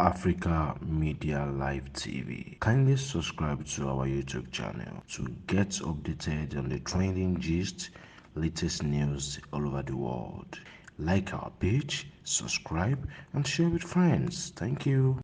Africa Media Live TV. Kindly subscribe to our YouTube channel to get updated on the trending gist, latest news all over the world. Like our page, subscribe, and share with friends. Thank you.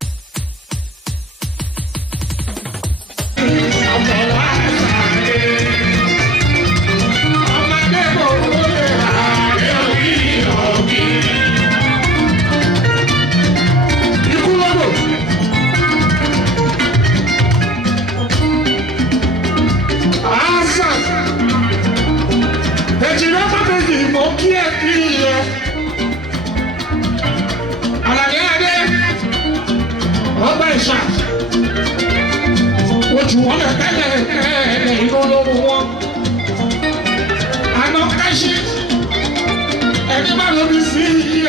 What you want to tell you don't know. I know cash it. Everybody will be seeing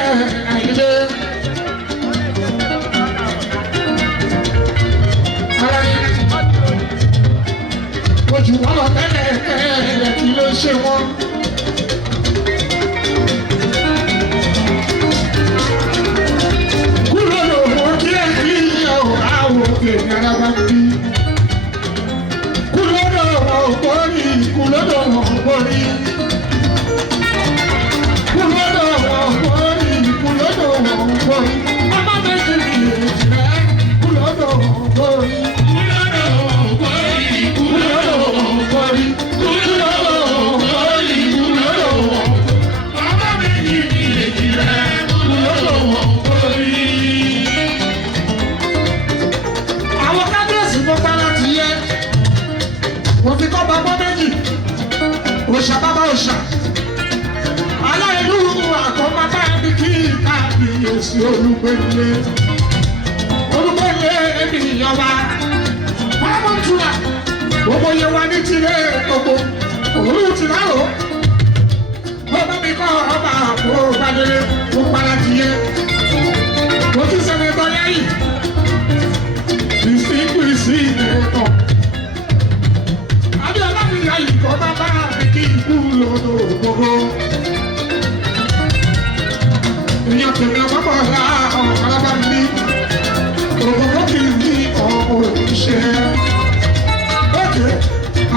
what you want to tell you don't show. Osha baba osha, aláìlú àkọ́mọ́ bá ní kí kábíyèsí olúgbélé ènìyàn wa, fáwọn tura, gbogbo yẹn wá ní tirẹ̀ gbogbo, òun ti láwọ̀, bọ́bá mi kọ́ ọba àpò gbadere, mo para tiẹ̀, mo ti sẹ́ni tọ́ lẹ́yìn, ìsìnkú ìtọ̀, Abíọ́lá mi yà yìí kọ́ bàbá Ogogo. Èèyàn tèmi ọmọ bọ̀ la ọ̀kadà ní Ogogo kì í ní ọ̀pọ̀ òṣìṣẹ́. Ókè,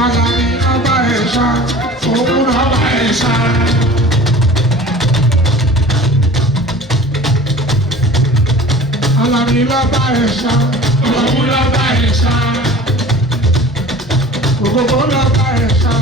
Àlàní ọba ẹ̀ṣá, òun ọba ẹ̀ṣá. Àlàní lọ́ba ẹ̀ṣá, òun lọ́ba ẹ̀ṣá. Ogogo lọ́ba ẹ̀ṣá.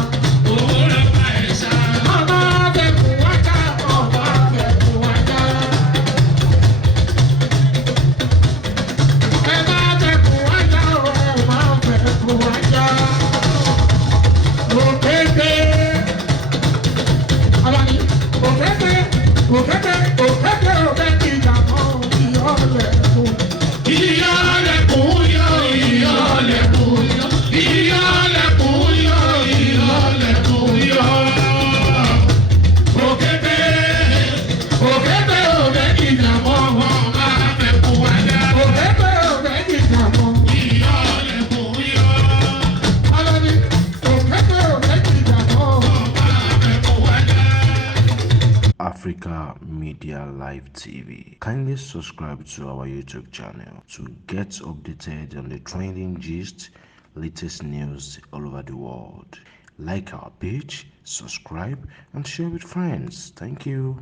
Africa Media Live TV. Kindly subscribe to our YouTube channel to get updated on the trending gist, latest news all over the world. Like our page, subscribe, and share with friends. Thank you.